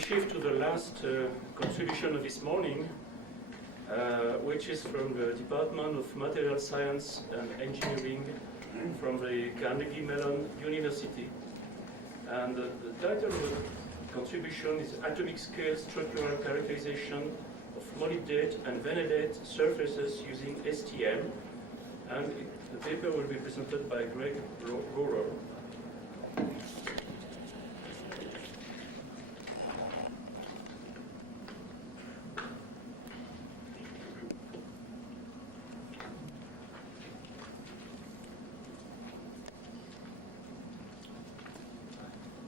we shift to the last contribution of this morning, which is from the Department of Material Science and Engineering from the Carnegie Mellon University. And the title of the contribution is Atomic Scale Structural Characterization of Molybdate and Vanadate Surfaces using STM. And the paper will be presented by Gregory Rohrer.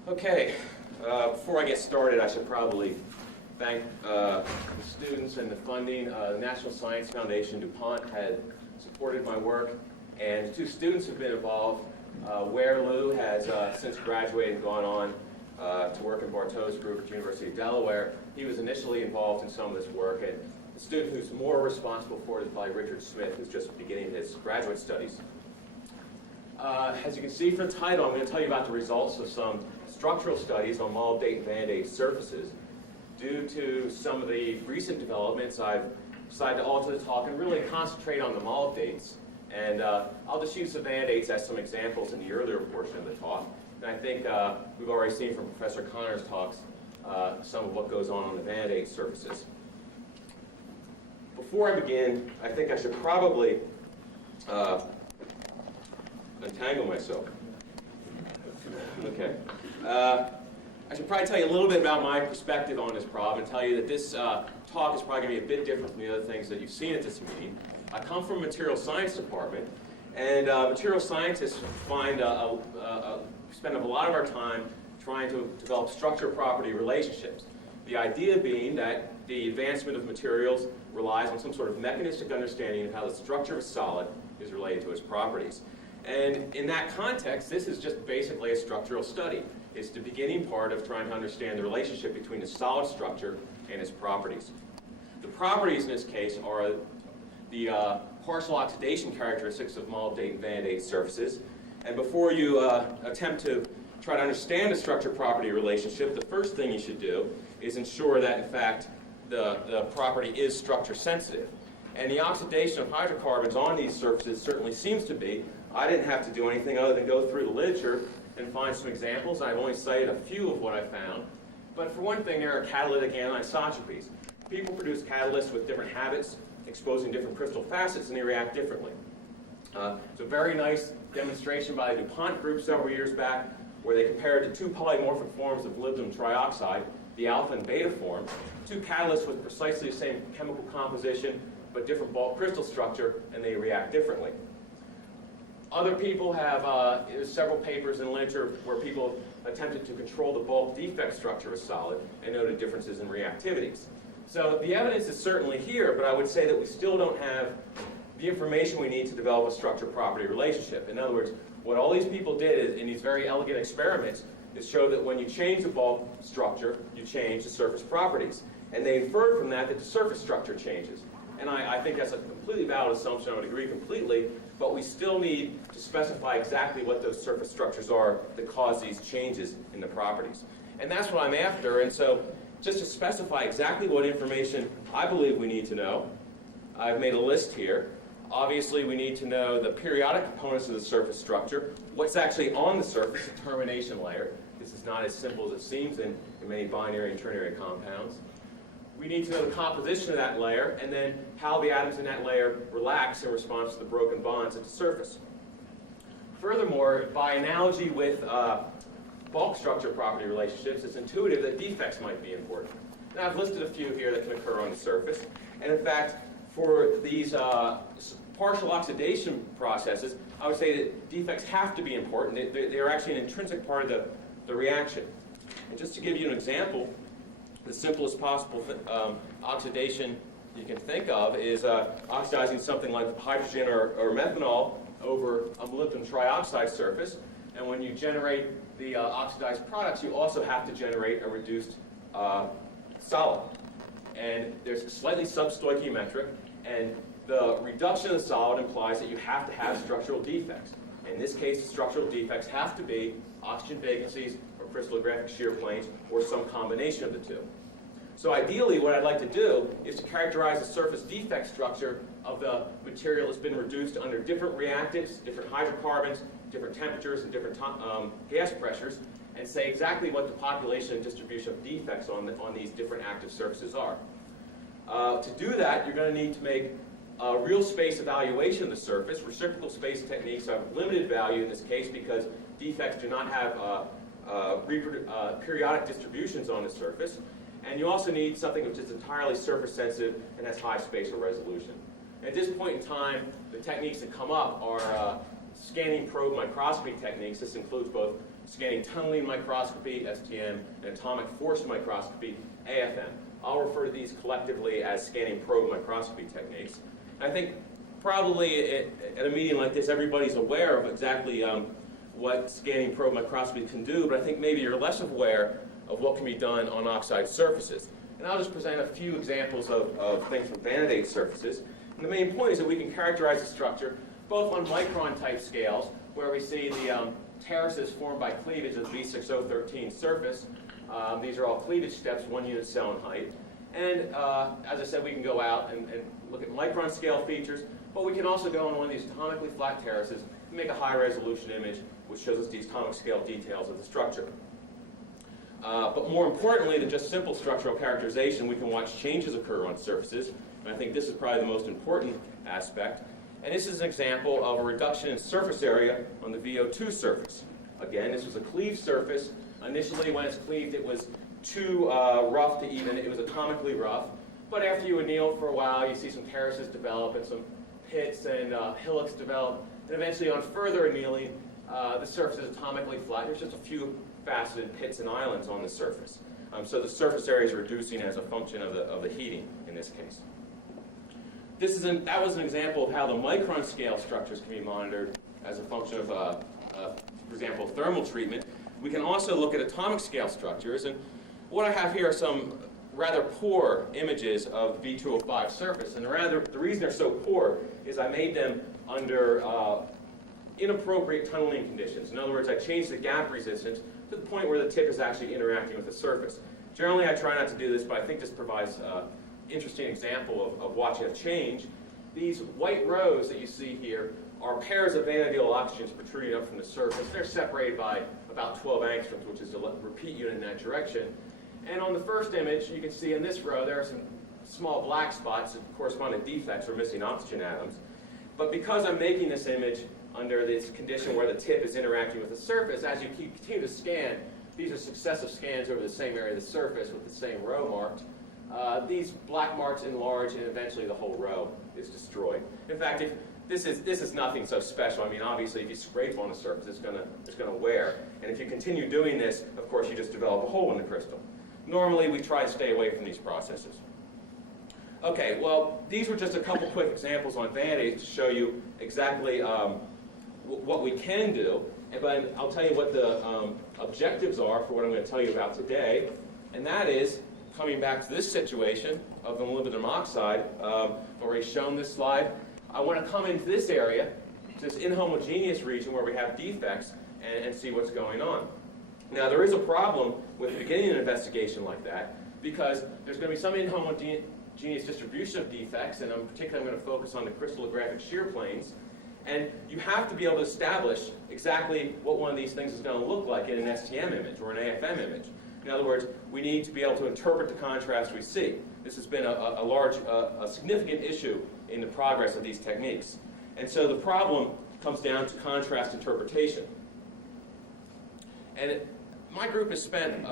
Okay, before I get started, I should probably thank the students and the funding. The National Science Foundation, DuPont, had supported my work, and 2 students have been involved. Ware Liu has since graduated and gone on to work in Bartow's group at the University of Delaware. He was initially involved in some of this work, and the student who's more responsible for it is probably Richard Smith, who's just beginning his graduate studies. As you can see from the title, I'm going to tell you about the results of some structural studies on molybdate and vanadate surfaces. Due to some of the recent developments, I've decided to alter the talk and really concentrate on the molybdates. And I'll just use the vanadates as some examples in the earlier portion of the talk. And I think we've already seen from Professor Connor's talks some of what goes on the vanadate surfaces. Before I begin, I think I should probably untangle myself. Okay. I should probably tell you a little bit about my perspective on this problem and tell you that this talk is probably going to be a bit different from the other things that you've seen at this meeting. I come from a material science department, and material scientists spend a lot of our time trying to develop structure property relationships. The idea being that the advancement of materials relies on some sort of mechanistic understanding of how the structure of a solid is related to its properties. And in that context, this is just basically a structural study. It's the beginning part of trying to understand the relationship between the solid structure and its properties. The properties in this case are the partial oxidation characteristics of molybdate and vanadate surfaces. And before you attempt to try to understand the structure property relationship, the first thing you should do is ensure that, in fact, the property is structure sensitive. And the oxidation of hydrocarbons on these surfaces certainly seems to be. I didn't have to do anything other than go through the literature and find some examples. I've only cited a few of what I found. But for one thing, there are catalytic anisotropies. People produce catalysts with different habits, exposing different crystal facets, and they react differently. It's a very nice demonstration by the DuPont group several years back where they compared the 2 polymorphic forms of molybdenum trioxide, the alpha and beta form, 2 catalysts with precisely the same chemical composition but different bulk crystal structure, and they react differently. Other people have, there's several papers in literature where people attempted to control the bulk defect structure of a solid and noted differences in reactivities. So the evidence is certainly here, but I would say that we still don't have the information we need to develop a structure property relationship. In other words, what all these people did in these very elegant experiments is show that when you change the bulk structure, you change the surface properties. And they inferred from that that the surface structure changes. And I think that's a completely valid assumption. I would agree completely. But we still need to specify exactly what those surface structures are that cause these changes in the properties. And that's what I'm after. And so just to specify exactly what information I believe we need to know, I've made a list here. Obviously, we need to know the periodic components of the surface structure, what's actually on the surface, the termination layer. This is not as simple as it seems in many binary and ternary compounds. We need to know the composition of that layer, and then how the atoms in that layer relax in response to the broken bonds at the surface. Furthermore, by analogy with bulk structure property relationships, it's intuitive that defects might be important. Now, I've listed a few here that can occur on the surface. And in fact, for these partial oxidation processes, I would say that defects have to be important. They're actually an intrinsic part of the reaction. And just to give you an example, the simplest possible oxidation you can think of is oxidizing something like hydrogen or methanol over a molybdenum trioxide surface. And when you generate the oxidized products, you also have to generate a reduced solid. And there's slightly substoichiometric, and the reduction of the solid implies that you have to have structural defects. In this case, the structural defects have to be oxygen vacancies or crystallographic shear planes, or some combination of the two. So ideally, what I'd like to do is to characterize the surface defect structure of the material that's been reduced under different reactants, different hydrocarbons, different temperatures, and different gas pressures, and say exactly what the population and distribution of defects on these different active surfaces are. To do that, you're going to need to make a real space evaluation of the surface. Reciprocal space techniques have limited value in this case because defects do not have periodic distributions on the surface. And you also need something which is entirely surface sensitive and has high spatial resolution. At this point in time, the techniques that come up are scanning probe microscopy techniques. This includes both scanning tunneling microscopy, STM, and atomic force microscopy, AFM. I'll refer to these collectively as scanning probe microscopy techniques. I think probably at a meeting like this, everybody's aware of exactly what scanning probe microscopy can do, but I think maybe you're less aware of what can be done on oxide surfaces. And I'll just present a few examples of things from Vanadate surfaces. And the main point is that we can characterize the structure both on micron-type scales, where we see the terraces formed by cleavage of the V6013 surface. These are all cleavage steps, 1 unit cell in height. And as I said, we can go out and look at micron scale features, but we can also go on one of these atomically flat terraces and make a high-resolution image which shows us these atomic scale details of the structure. But more importantly than just simple structural characterization, we can watch changes occur on surfaces. And I think this is probably the most important aspect. And this is an example of a reduction in surface area on the VO2 surface. Again, this was a cleaved surface. Initially, when it's cleaved, it was too rough to even. It was atomically rough. But after you anneal for a while, you see some terraces develop and some pits and hillocks develop. And eventually, on further annealing, the surface is atomically flat. There's just a few faceted pits and islands on the surface. So the surface area is reducing as a function of the heating in this case. That was an example of how the micron scale structures can be monitored as a function of, for example, thermal treatment. We can also look at atomic scale structures. And what I have here are some rather poor images of V2O5 surface. And the reason they're so poor is I made them under inappropriate tunneling conditions. In other words, I changed the gap resistance to the point where the tip is actually interacting with the surface. Generally, I try not to do this, but I think this provides an interesting example of watching a change. These white rows that you see here are pairs of vanadyl oxygens protruding up from the surface. They're separated by about 12 angstroms, which is the repeat unit in that direction. And on the first image, you can see in this row, there are some small black spots that correspond to defects or missing oxygen atoms. But because I'm making this image under this condition where the tip is interacting with the surface, as you continue to scan, these are successive scans over the same area of the surface with the same row marked. These black marks enlarge, and eventually the whole row is destroyed. In fact, this is nothing so special. I mean, obviously, if you scrape on a surface, it's going to wear. And if you continue doing this, of course, you just develop a hole in the crystal. Normally, we try to stay away from these processes. Okay, well, these were just a couple quick examples on Vanadate to show you exactly what we can do. But I'll tell you what the objectives are for what I'm going to tell you about today. And that is coming back to this situation of the molybdenum oxide. I've already shown this slide. I want to come into this area, this inhomogeneous region where we have defects, and see what's going on. Now, there is a problem with beginning an investigation like that, because there's going to be some inhomogeneous distribution of defects, and particularly I'm going to focus on the crystallographic shear planes. And you have to be able to establish exactly what one of these things is going to look like in an STM image or an AFM image. In other words, we need to be able to interpret the contrast we see. This has been a significant issue in the progress of these techniques. And so the problem comes down to contrast interpretation. And my group has spent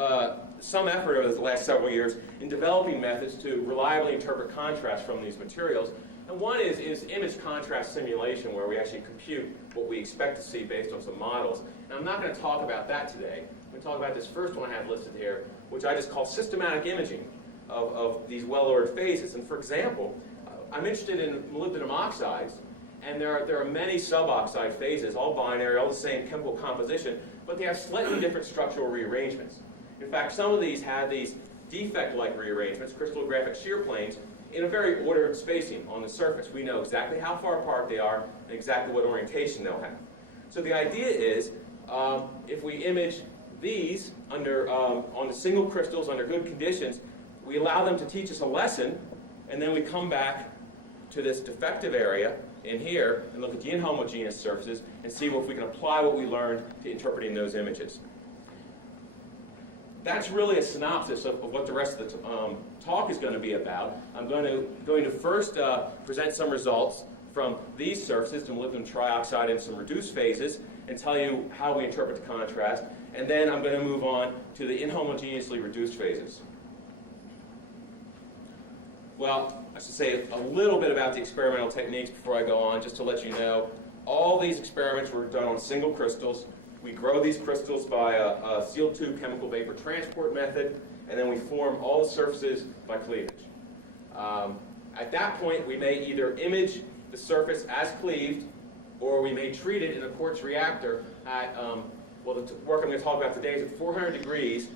some effort over the last several years in developing methods to reliably interpret contrast from these materials. And one is image contrast simulation, where we actually compute what we expect to see based on some models. And I'm not going to talk about that today. I'm going to talk about this first one I have listed here, which I just call systematic imaging of these well-ordered phases. And for example, I'm interested in molybdenum oxides, and there are many suboxide phases, all binary, all the same chemical composition, but they have slightly different structural rearrangements. In fact, some of these have these defect-like rearrangements, crystallographic shear planes, in a very ordered spacing on the surface. We know exactly how far apart they are and exactly what orientation they'll have. So the idea is, if we image these, on the single crystals under good conditions, we allow them to teach us a lesson, and then we come back to this defective area in here and look at the inhomogeneous surfaces and see if we can apply what we learned to interpreting those images. That's really a synopsis of what the rest of the talk is going to be about. I'm going to first present some results from these surfaces, the molybdenum trioxide in some reduced phases, and tell you how we interpret the contrast. And then I'm going to move on to the inhomogeneously reduced phases. Well, I should say a little bit about the experimental techniques before I go on, just to let you know. All these experiments were done on single crystals. We grow these crystals by a sealed tube chemical vapor transport method, and then we form all the surfaces by cleavage. At that point, we may either image the surface as cleaved, or we may treat it in a quartz reactor at, well, the work I'm going to talk about today is at 400 degrees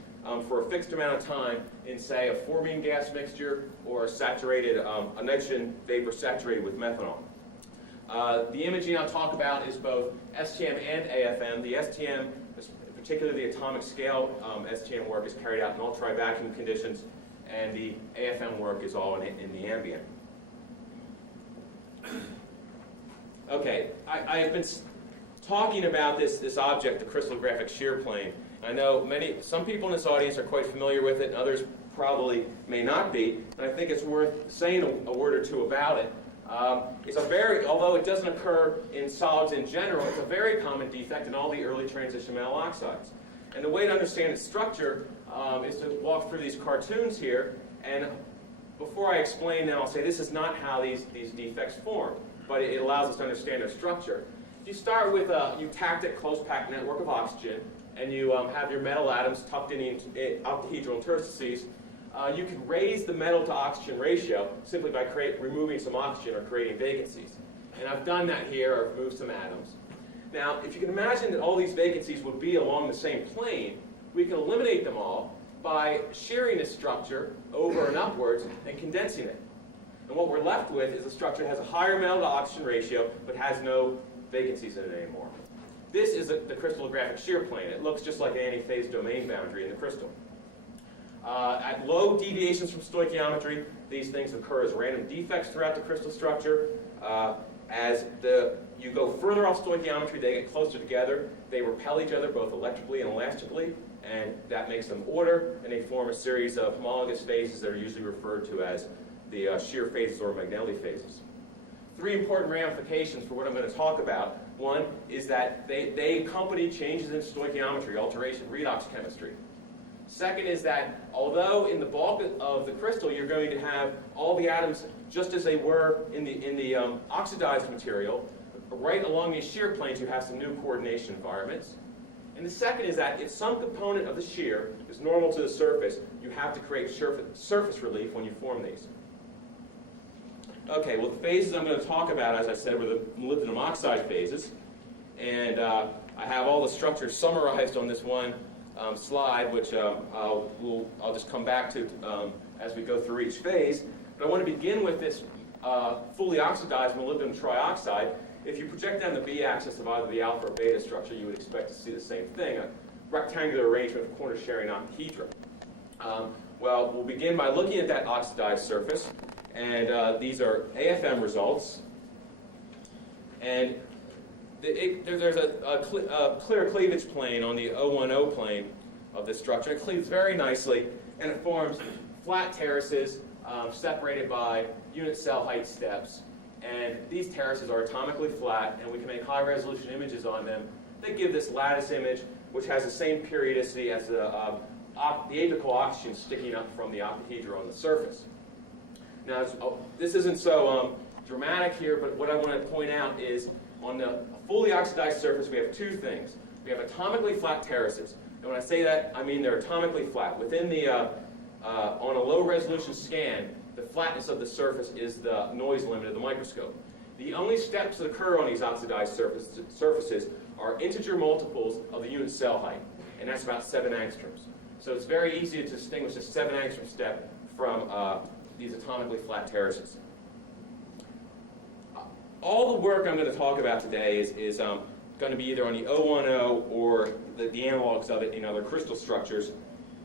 for a fixed amount of time in, say, a formine gas mixture or a saturated, a nitrogen vapor saturated with methanol. The imaging I'll talk about is both STM and AFM. The STM, particularly the atomic scale STM work, is carried out in ultra-vacuum conditions, and the AFM work is all in the ambient. Okay, I've been talking about this object, the crystallographic shear plane. I know some people in this audience are quite familiar with it, and others probably may not be, and I think it's worth saying a word or two about it. It's although it doesn't occur in solids in general, it's a very common defect in all the early transition metal oxides. And the way to understand its structure is to walk through these cartoons here, and before I explain them, I'll say this is not how these defects form, but it allows us to understand their structure. You start with a eutactic close-packed network of oxygen, and you have your metal atoms tucked in octahedral interstices. You can raise the metal to oxygen ratio simply by removing some oxygen or creating vacancies. And I've done that here. I've moved some atoms. Now, if you can imagine that all these vacancies would be along the same plane, we can eliminate them all by shearing this structure over and upwards and condensing it. And what we're left with is a structure that has a higher metal to oxygen ratio but has no vacancies in it anymore. This is the crystallographic shear plane. It looks just like an antiphase domain boundary in the crystal. At low deviations from stoichiometry, these things occur as random defects throughout the crystal structure. As you go further off stoichiometry, they get closer together. They repel each other both electrically and elastically, and that makes them order, and they form a series of homologous phases that are usually referred to as the shear phases or Magnelli phases. Three important ramifications for what I'm going to talk about. One is that they accompany changes in stoichiometry, alteration, redox chemistry. Second is that although in the bulk of the crystal you're going to have all the atoms just as they were in the oxidized material, right along these shear planes you have some new coordination environments. And the second is that if some component of the shear is normal to the surface, you have to create surface relief when you form these. Okay, well the phases I'm going to talk about, as I said, were the molybdenum oxide phases. And I have all the structures summarized on this one slide, which I'll just come back to as we go through each phase. But I want to begin with this fully oxidized molybdenum trioxide. If you project down the b-axis of either the alpha or beta structure, you would expect to see the same thing, a rectangular arrangement of corner-sharing octahedra. Well, we'll begin by looking at that oxidized surface, and these are AFM results. And there's a clear cleavage plane on the 010 plane of this structure. It cleaves very nicely, and it forms flat terraces separated by unit cell height steps. And these terraces are atomically flat, and we can make high-resolution images on them. They give this lattice image, which has the same periodicity as the apical oxygen sticking up from the octahedra on the surface. Now, this isn't so dramatic here, but what I want to point out is on the fully oxidized surface, we have two things. We have atomically flat terraces. And when I say that, I mean they're atomically flat. Within the, on a low-resolution scan, the flatness of the surface is the noise limit of the microscope. The only steps that occur on these oxidized surfaces are integer multiples of the unit cell height, and that's about 7 angstroms. So it's very easy to distinguish a 7 angstrom step from these atomically flat terraces. All the work I'm going to talk about today is going to be either on the 010 or the analogs of it in other crystal structures.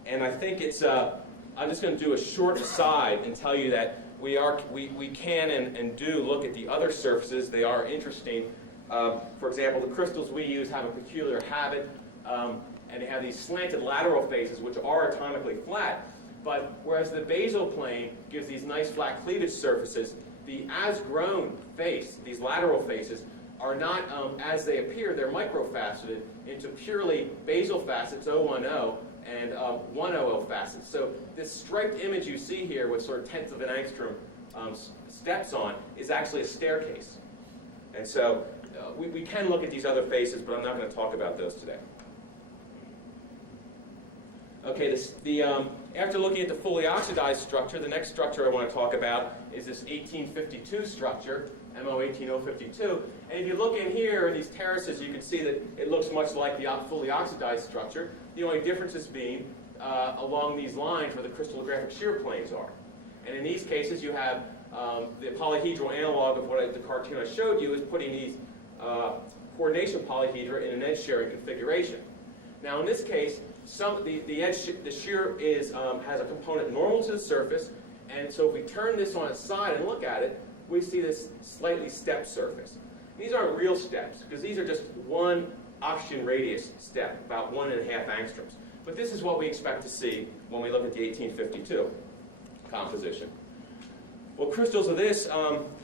And I think it's, I'm just going to do a short aside and tell you that we can and do look at the other surfaces. They are interesting. For example, the crystals we use have a peculiar habit, and they have these slanted lateral faces which are atomically flat. But whereas the basal plane gives these nice flat cleavage surfaces, the as-grown face, these lateral faces, are not as they appear. They're microfaceted into purely basal facets, 010, and 100 facets. So this striped image you see here with sort of tenths of an angstrom steps on is actually a staircase. And so we can look at these other faces, but I'm not going to talk about those today. Okay, after looking at the fully oxidized structure, the next structure I want to talk about is this 1852 structure, MO 18052. And if you look in here in these terraces, you can see that it looks much like the fully oxidized structure. The only differences being along these lines where the crystallographic shear planes are. And in these cases, you have the polyhedral analog of what the cartoon I showed you is putting these coordination polyhedra in an edge-sharing configuration. Now, in this case, the shear has a component normal to the surface, and so if we turn this on its side and look at it, we see this slightly stepped surface. These aren't real steps, because these are just one oxygen radius step, about 1.5 angstroms. But this is what we expect to see when we look at the 1852 composition. Well, crystals of this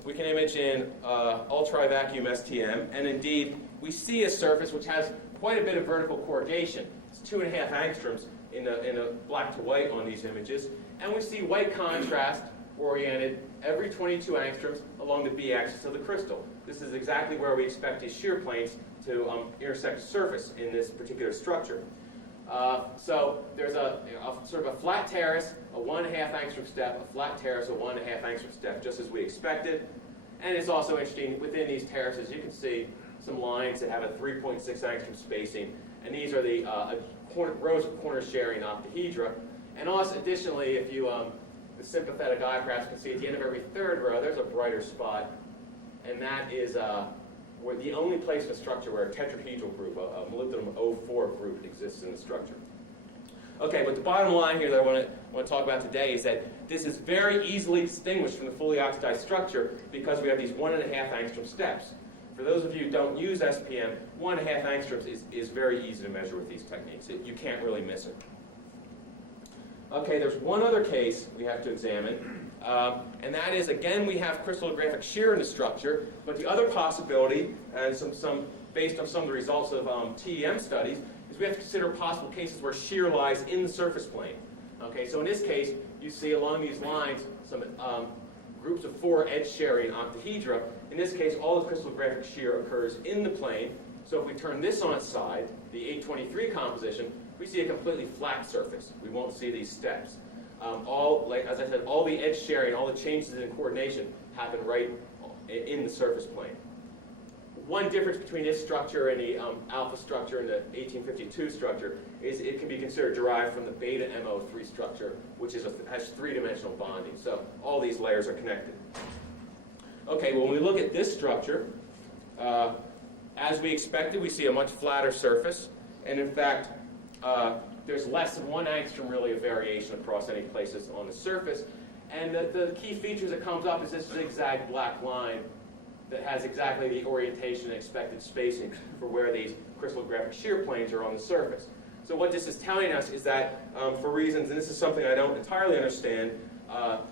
we can image in ultra-vacuum STM, and indeed we see a surface which has quite a bit of vertical corrugation. It's 2.5 angstroms in the black to white on these images, and we see white contrast oriented every 22 angstroms along the b-axis of the crystal. This is exactly where we expect these shear planes to intersect the surface in this particular structure. So there's a sort of a flat terrace, a 1.5 angstrom step, a flat terrace, a 1.5 angstrom step, just as we expected. And it's also interesting, within these terraces, you can see some lines that have a 3.6 angstrom spacing. And these are the rows of corner sharing octahedra. And also, additionally, if you, the sympathetic eye perhaps can see at the end of every third row, there's a brighter spot. And that is where the only place in the structure where a tetrahedral group, a molybdenum 04 group, exists in the structure. Okay, but the bottom line here that I want to talk about today is that this is very easily distinguished from the fully oxidized structure because we have these 1.5 angstrom steps. For those of you who don't use SPM, 1.5 angstroms is very easy to measure with these techniques. You can't really miss it. Okay, there's one other case we have to examine, and that is, again, we have crystallographic shear in the structure, but the other possibility, and based on some of the results of TEM studies, is we have to consider possible cases where shear lies in the surface plane. Okay, so in this case, you see along these lines some groups of 4 edge-sharing octahedra. In this case, all the crystallographic shear occurs in the plane. So if we turn this on its side, the 823 composition, we see a completely flat surface. We won't see these steps. As I said, all the edge sharing, all the changes in coordination happen right in the surface plane. One difference between this structure and the alpha structure and the 1852 structure is it can be considered derived from the beta MO3 structure, which has 3-dimensional bonding. So all these layers are connected. Okay, when we look at this structure, as we expected, we see a much flatter surface. And in fact, there's less than 1 angstrom really of variation across any places on the surface. And the key features that comes up is this zigzag black line that has exactly the orientation and expected spacing for where these crystallographic shear planes are on the surface. So what this is telling us is that for reasons, and this is something I don't entirely understand,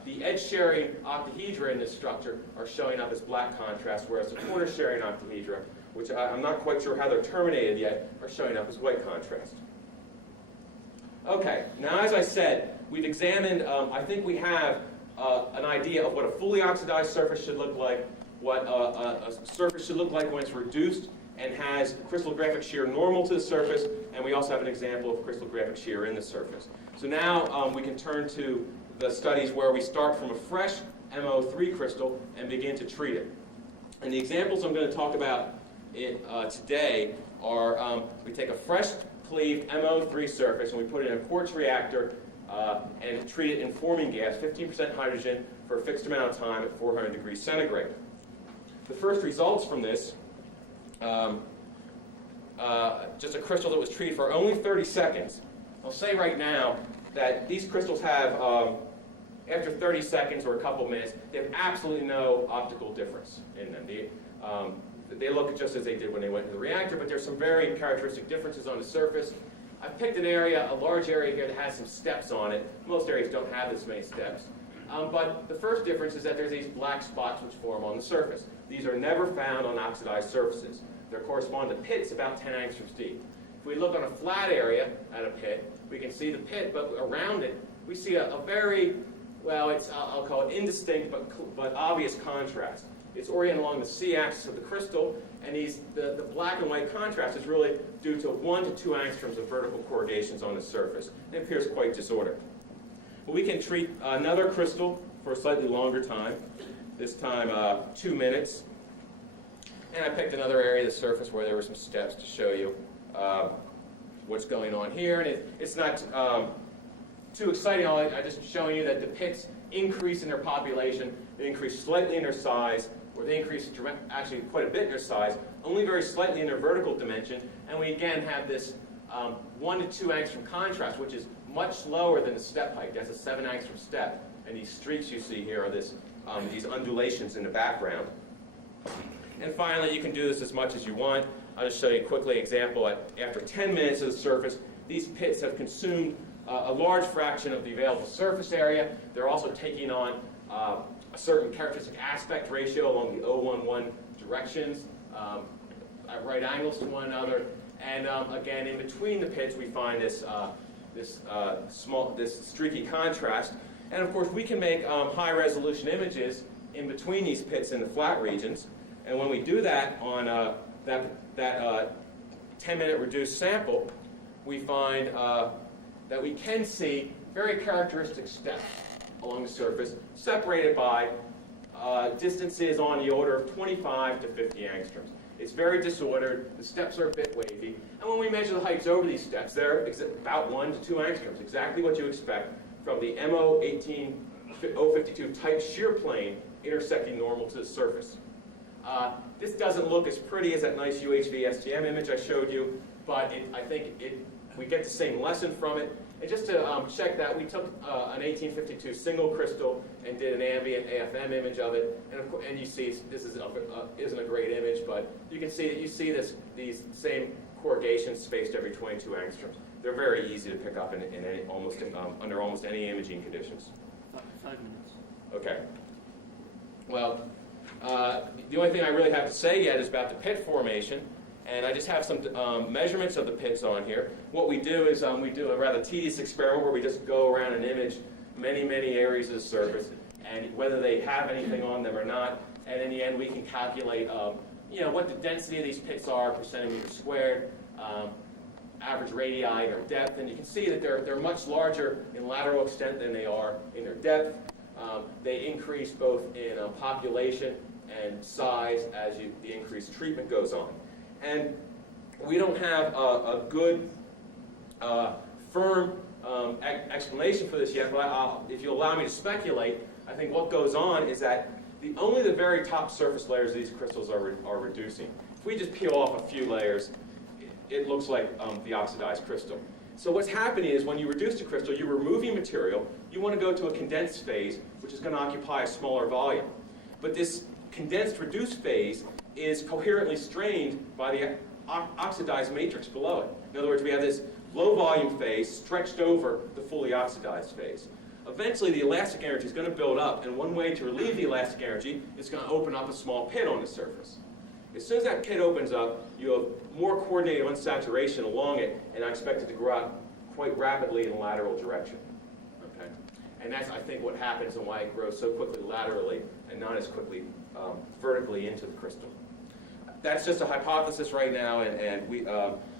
the edge-sharing octahedra in this structure are showing up as black contrast, whereas the corner-sharing octahedra, which I'm not quite sure how they're terminated yet, are showing up as white contrast. Okay, now as I said, we've examined, I think we have an idea of what a fully oxidized surface should look like, what a surface should look like when it's reduced and has crystallographic shear normal to the surface, and we also have an example of crystallographic shear in the surface. So now we can turn to the studies where we start from a fresh MO3 crystal and begin to treat it. And the examples I'm going to talk about today are we take a fresh cleaved MO3 surface and we put it in a quartz reactor and treat it in forming gas, 15% hydrogen, for a fixed amount of time at 400 degrees centigrade. The first results from this just a crystal that was treated for only 30 seconds, I'll say right now that these crystals have, after 30 seconds or a couple minutes, they have absolutely no optical difference in them. They look just as they did when they went into the reactor, but there's some very characteristic differences on the surface. I've picked an area, a large area here that has some steps on it. Most areas don't have this many steps. But the first difference is that there's these black spots which form on the surface. These are never found on oxidized surfaces. They correspond to pits about 10 angstroms deep. If we look on a flat area at a pit, we can see the pit, but around it, we see a very, well, I'll call it indistinct but obvious contrast. It's oriented along the C-axis of the crystal, and the black and white contrast is really due to 1 to 2 angstroms of vertical corrugations on the surface. It appears quite disordered. But we can treat another crystal for a slightly longer time, this time 2 minutes. And I picked another area of the surface where there were some steps to show you what's going on here. And it's not too exciting. I'm just showing you that the pits increase in their population. They increase slightly in their size, or they increase actually quite a bit in their size, only very slightly in their vertical dimension. And we again have this 1 to 2 angstrom contrast, which is much lower than the step height. That's a 7 angstrom step. And these streaks you see here are these undulations in the background. And finally, you can do this as much as you want. I'll just show you quickly an example. After 10 minutes of the surface, these pits have consumed a large fraction of the available surface area. They're also taking on a certain characteristic aspect ratio along the 011 directions at right angles to one another. And again, in between the pits, we find this streaky contrast. And of course, we can make high-resolution images in between these pits in the flat regions. And when we do that on that 10-minute reduced sample, we find that we can see very characteristic steps along the surface, separated by distances on the order of 25 to 50 angstroms. It's very disordered. The steps are a bit wavy. And when we measure the heights over these steps, they're about 1 to 2 angstroms, exactly what you expect from the MO18052 type shear plane intersecting normal to the surface. This doesn't look as pretty as that nice UHV STM image I showed you, but I think we get the same lesson from it. And just to check that, we took an 1852 single crystal and did an ambient AFM image of it. And you see this isn't a great image, but you can see that these same corrugations spaced every 22 angstroms. They're very easy to pick up under almost any imaging conditions. 5 minutes. Okay. Well, the only thing I really have to say yet is about the pit formation. And I just have some measurements of the pits on here. What we do is we do a rather tedious experiment where we just go around and image many, many areas of the surface, and whether they have anything on them or not. And in the end, we can calculate what the density of these pits are per centimeter squared, average radii or depth. And you can see that they're much larger in lateral extent than they are in their depth. They increase both in population and size as the increased treatment goes on. And we don't have a good, firm explanation for this yet, but if you allow me to speculate, I think what goes on is that only the very top surface layers of these crystals are reducing. If we just peel off a few layers, it looks like the oxidized crystal. So what's happening is when you reduce the crystal, you're removing material. You want to go to a condensed phase, which is going to occupy a smaller volume. But this condensed reduced phase is coherently strained by the oxidized matrix below it. In other words, we have this low volume phase stretched over the fully oxidized phase. Eventually, the elastic energy is going to build up, and one way to relieve the elastic energy is going to open up a small pit on the surface. As soon as that pit opens up, you have more coordinated unsaturation along it, and I expect it to grow out quite rapidly in a lateral direction. Okay? And that's, I think, what happens and why it grows so quickly laterally and not as quickly vertically into the crystal. That's just a hypothesis right now, and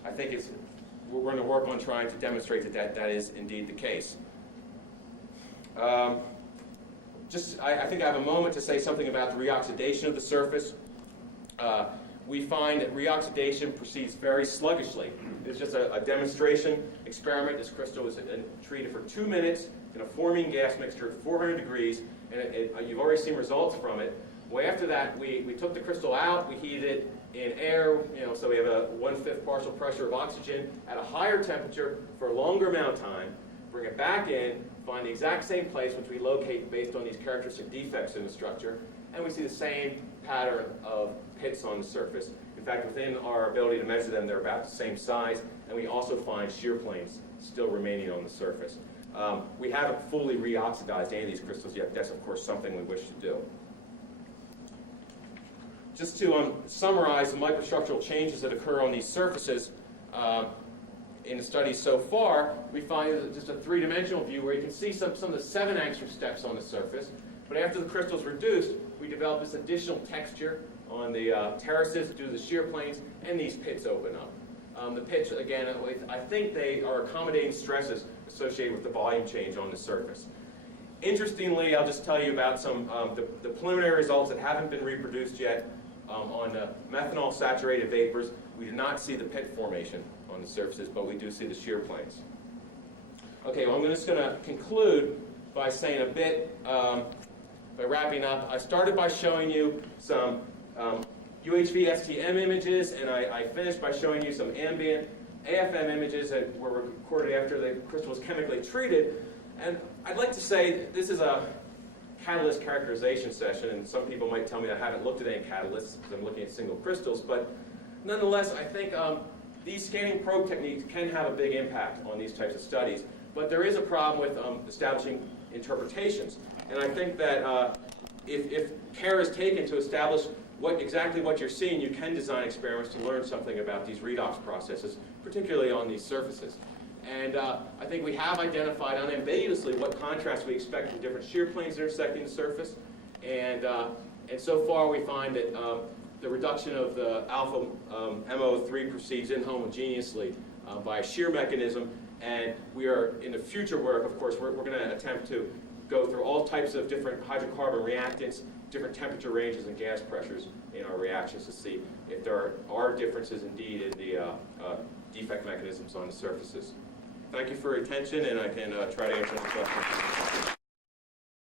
I think we're going to work on trying to demonstrate that is indeed the case. I think I have a moment to say something about the reoxidation of the surface. We find that reoxidation proceeds very sluggishly. It's just a demonstration experiment. This crystal was treated for 2 minutes in a forming gas mixture at 400 degrees, and you've already seen results from it. Well, after that, we took the crystal out, we heated it in air, so we have a 1/5 partial pressure of oxygen at a higher temperature for a longer amount of time, bring it back in, find the exact same place which we locate based on these characteristic defects in the structure, and we see the same pattern of pits on the surface. In fact, within our ability to measure them, they're about the same size, and we also find shear planes still remaining on the surface. We haven't fully reoxidized any of these crystals yet. That's, of course, something we wish to do. Just to summarize the microstructural changes that occur on these surfaces in the studies so far, we find just a three-dimensional view where you can see some of the 7 angstrom steps on the surface. But after the crystal is reduced, we develop this additional texture on the terraces due to the shear planes, and these pits open up. The pits, again, I think they are accommodating stresses associated with the volume change on the surface. Interestingly, I'll just tell you about some the preliminary results that haven't been reproduced yet on methanol-saturated vapors. We do not see the pit formation on the surfaces, but we do see the shear planes. Okay, well, I'm just going to conclude by saying a bit, by wrapping up. I started by showing you some UHV STM images, and I finished by showing you some ambient AFM images that were recorded after the crystal was chemically treated. And I'd like to say this is a catalyst characterization session, and some people might tell me I haven't looked at any catalysts because I'm looking at single crystals, but nonetheless, I think these scanning probe techniques can have a big impact on these types of studies, but there is a problem with establishing interpretations. And I think that if care is taken to establish exactly what you're seeing, you can design experiments to learn something about these redox processes, particularly on these surfaces. And I think we have identified unambiguously what contrast we expect from different shear planes intersecting the surface. And so far we find that the reduction of the alpha MO3 proceeds inhomogeneously by a shear mechanism. And we are, in the future work, of course, we're going to attempt to go through all types of different hydrocarbon reactants, different temperature ranges and gas pressures in our reactions to see if there are differences indeed in the defect mechanisms on the surfaces. Thank you for your attention, and I can try to answer any questions.